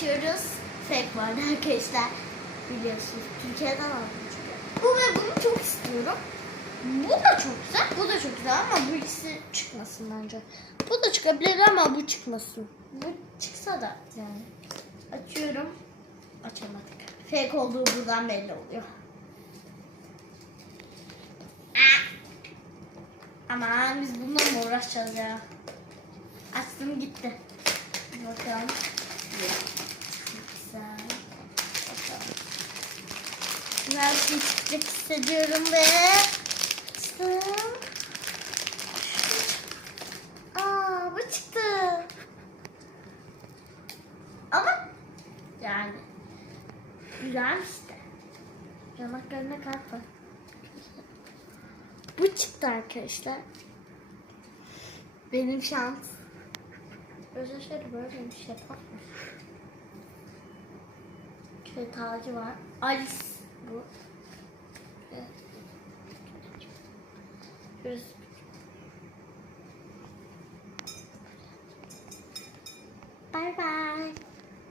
açıyoruz. Fake vardı arkadaşlar. Biliyorsunuz. Türkiye'den aldım çünkü. Bu ve bunu çok istiyorum. Bu da çok güzel. Bu da çok güzel ama bu ikisi çıkmasın bence. Bu da çıkabilir ama bu çıkmasın. Bu çıksa da yani. Açıyorum. Açamadık. Fake olduğu buradan belli oluyor. Ah! Aman biz bununla mı uğraşacağız ya? Açtım gitti. Bakalım. Güzel. Bakalım. Şey çıkacak hissediyorum ve. Aa bu çıktı. Ama yani güzel işte. Yanaklarına kalp var. Bu çıktı arkadaşlar. Benim şans. Özellikle böyle bir şey yapmış. Şöyle tacı var. Alice bu. Şurası